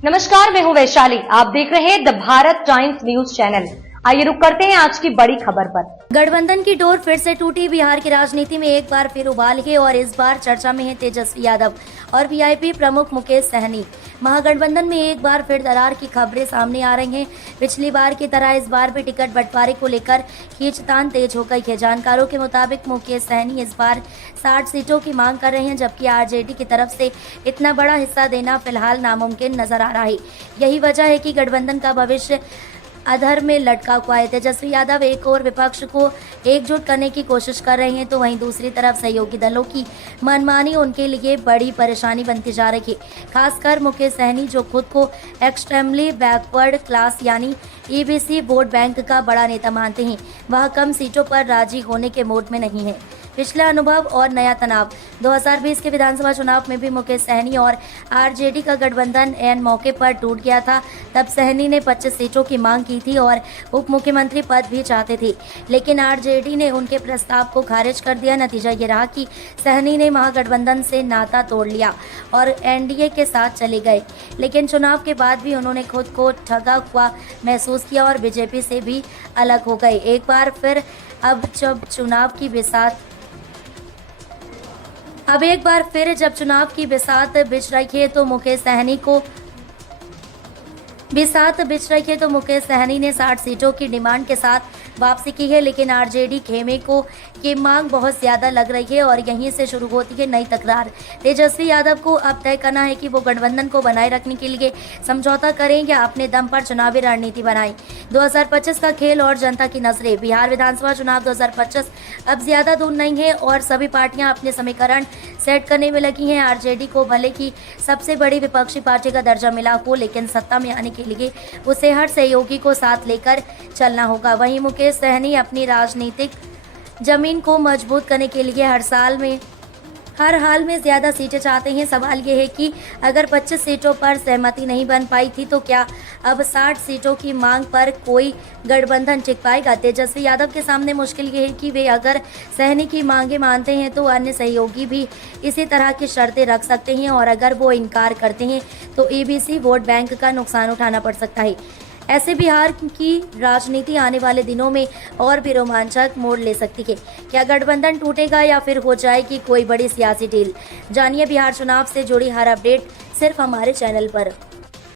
नमस्कार, मैं हूं वैशाली। आप देख रहे हैं the Bharat times news channel. आइए रुक करते हैं आज की बड़ी खबर पर। गठबंधन की डोर फिर से टूटी। बिहार की राजनीति में एक बार फिर उबाल है और इस बार चर्चा में है तेजस्वी यादव और वीआईपी प्रमुख मुकेश सहनी। महागठबंधन में एक बार फिर दरार की खबरें सामने आ रही हैं। पिछली बार की तरह इस बार भी टिकट बंटवारे को लेकर खींचतान तेज हो गई है। जानकारों के मुताबिक मुकेश सहनी इस बार 60 सीटों की मांग कर रहे हैं, जबकि आरजेडी की तरफ से इतना बड़ा हिस्सा देना फिलहाल नामुमकिन नजर आ रहा है। यही वजह है कि गठबंधन का भविष्य अधर में लटका हुआ है। तेजस्वी यादव एक और विपक्ष को एकजुट करने की कोशिश कर रहे हैं, तो वहीं दूसरी तरफ सहयोगी दलों की मनमानी उनके लिए बड़ी परेशानी बनती जा रही है। खासकर मुकेश सहनी, जो खुद को एक्सट्रीमली बैकवर्ड क्लास यानी ईबीसी वोट बैंक का बड़ा नेता मानते हैं, वह कम सीटों पर राजी होने के मूड में नहीं है। पिछला अनुभव और नया तनाव। 2020 के विधानसभा चुनाव में भी मुकेश सहनी और आरजेडी का गठबंधन ऐन मौके पर टूट गया था। तब सहनी ने 25 सीटों की मांग की थी और उप मुख्यमंत्री पद भी चाहते थे, लेकिन आरजेडी ने उनके प्रस्ताव को खारिज कर दिया। नतीजा ये रहा कि सहनी ने महागठबंधन से नाता तोड़ लिया और एनडीए के साथ चले गए। लेकिन चुनाव के बाद भी उन्होंने खुद को ठगा हुआ महसूस किया और बीजेपी से भी अलग हो गए। एक बार फिर जब चुनाव की बिसात बिछ रही है तो मुकेश सहनी ने 60 सीटों की डिमांड के साथ वापसी की है, लेकिन आरजेडी खेमे की मांग बहुत ज्यादा लग रही है और यहीं से शुरू होती है नई तकरार। तेजस्वी यादव को अब तय करना है कि वो गठबंधन को बनाए रखने के लिए समझौता करें या अपने दम पर चुनावी रणनीति बनाएं। 2025 का खेल और जनता की नजरें। बिहार विधानसभा चुनाव 2025 अब ज्यादा दूर नहीं है और सभी पार्टियां अपने समीकरण सेट करने में लगी हैं। आरजेडी को भले ही सबसे बड़ी विपक्षी पार्टी का दर्जा मिला हो, लेकिन सत्ता में आने के लिए उसे हर सहयोगी को साथ लेकर चलना होगा। वहीं मुकेश सहनी अपनी राजनीतिक जमीन को मजबूत करने के लिए हर हाल में ज्यादा सीटें चाहते हैं। सवाल ये है कि अगर 25 सीटों पर सहमति नहीं बन पाई थी, तो क्या अब 60 सीटों की मांग पर कोई गठबंधन टिक पाएगा? तेजस्वी यादव के सामने मुश्किल ये है कि वे अगर सहनी की मांगे मानते हैं तो अन्य सहयोगी भी इसी तरह की शर्तें रख सकते हैं, और अगर वो इनकार करते हैं तो ईबीसी वोट बैंक का नुकसान उठाना पड़ सकता है। ऐसे बिहार की राजनीति आने वाले दिनों में और भी रोमांचक मोड़ ले सकती है। क्या गठबंधन टूटेगा या फिर हो जाएगी कोई बड़ी सियासी डील? जानिए बिहार चुनाव से जुड़ी हर अपडेट सिर्फ हमारे चैनल पर।